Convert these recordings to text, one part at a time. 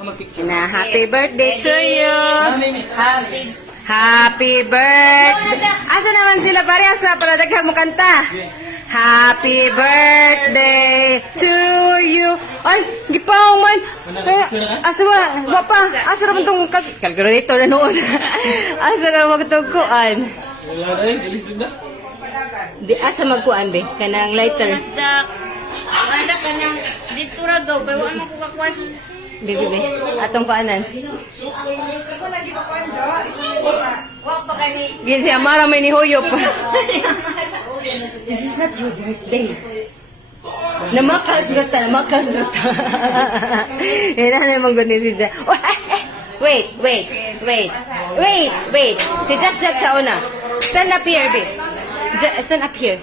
Na, happy birthday to you. Happy birthday. Asa naman sila pare? Asa para daghang mo kanta? Happy birthday to you. Ay, gipaw man. Asa ba? Wapa. Asa naman itong calculator na noon? Asa naman itong kuan? Wala na yun, alisod na. Di asa magkuan be? Kanang lighter. Ada kanang dito ra daw, kay wala ko kakwas. Di be. Atong kuanan. Wa pa kani. Gin si Amara may nihuyop. This is not your birthday. Namakasurat. Yan na naman ganda si Jack. Wait. Si Jack sa una. Stand up here, babe. Stand up here.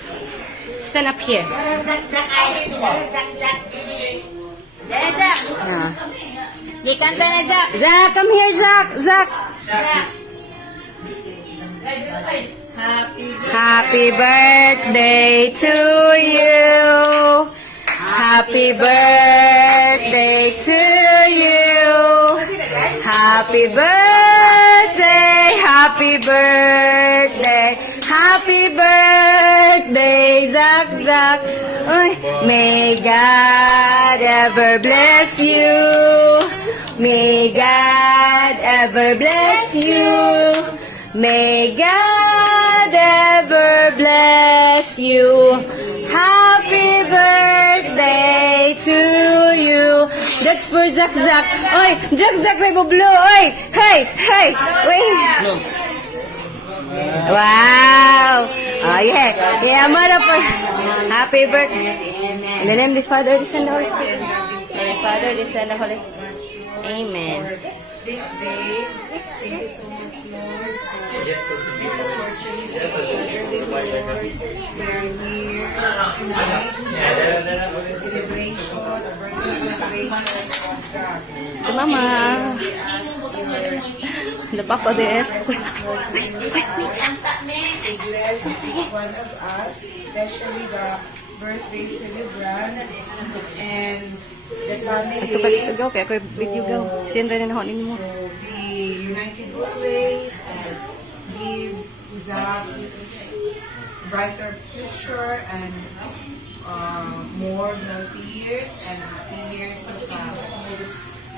Jack. Ah. Di kanta na Jack. Zach, come here, Zach. Happy birthday to you. Happy birthday to you. Happy birthday. Happy birthday, Zach. Ay, may God ever bless you. May God ever bless you. May God ever bless you. Happy birthday to you. That's for Zach. Oy, Zach may bublo. Oy, hey. Wait. Wow. Oh, yeah, mother for happy birthday. In the name of the Father, the Son, and the Holy Spirit. In the Father, the Son, and the Holy Spirit. Amen. This day, thank you so much, Lord, for this opportunity to gather with Lord. We are here tonight, celebration, a birthday celebration of Zach. Mama. We ask your Napapa there. to bless each one of us, especially the birthday celebrant and the Ito family. gaw, kaya ako video gaw. Siyempre na nahonin mo. To be united always and give Zach brighter future and more healthy years and happy years to come.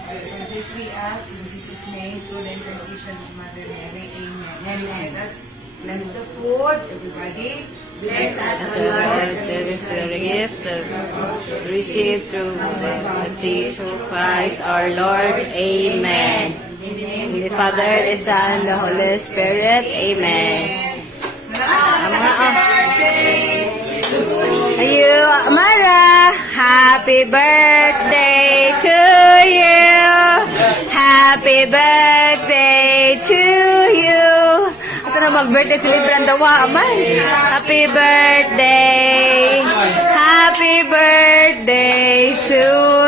For this we ask in Jesus' name, through the intercession of Mother Mary. Amen. Let us bless the food, everybody. Bless us, The Lord, there is a gift received through through Christ our Lord. Amen. In the Father, the Son, the Holy Spirit. Amen. Ayo, Amara. Happy birthday to you. Happy birthday to you. Asa na mag-birthday celebrant daw man. Happy birthday. Happy birthday to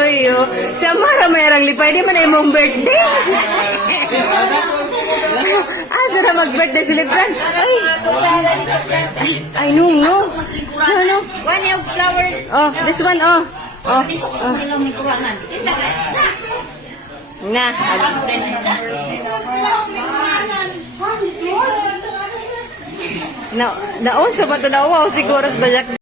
you. Si Amara mayroong lipay, di man ay mong birthday. Asa na mag-birthday celebrant? Ay, no. One yung flower. Oh, this one, oh. Na. Naon sa bato na wow, siguro sa bayak.